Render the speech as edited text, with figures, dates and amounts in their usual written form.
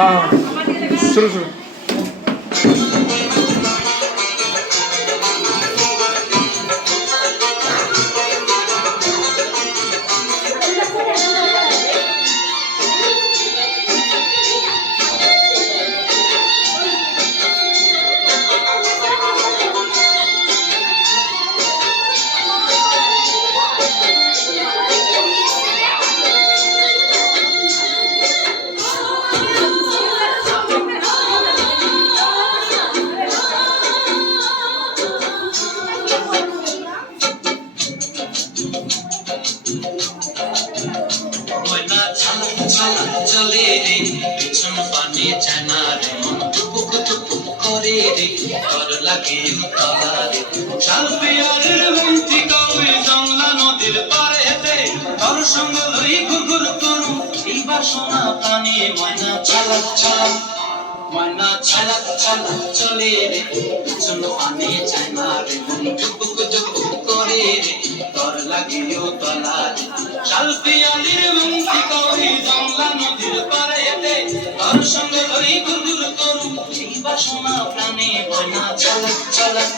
हाँ शुरू शुरू চলে রে পিছন পানে জানা রে মন টুকুক টুকুক করে রে ডর লাগে তলা রে শাল পিয়ারের বন্তি কই জংলা নদীর পাড়েতে তোর সঙ্গ লই ঘুঘুর করু এই বাসনা প্রাণে ময়না চালাক চালাক ময়না চালাক চালাক চলে রে পিছন পানে জানা রে মন টুকুক টুকুক করে রে ডর লাগে তলা রে শাল পিয়ারের বন্তি কই জংলা নদীর পাড়েতে তোর সঙ্গ লই ঘুঘুর করু এই বাসনা প্রাণে ময়না চালাক চালাক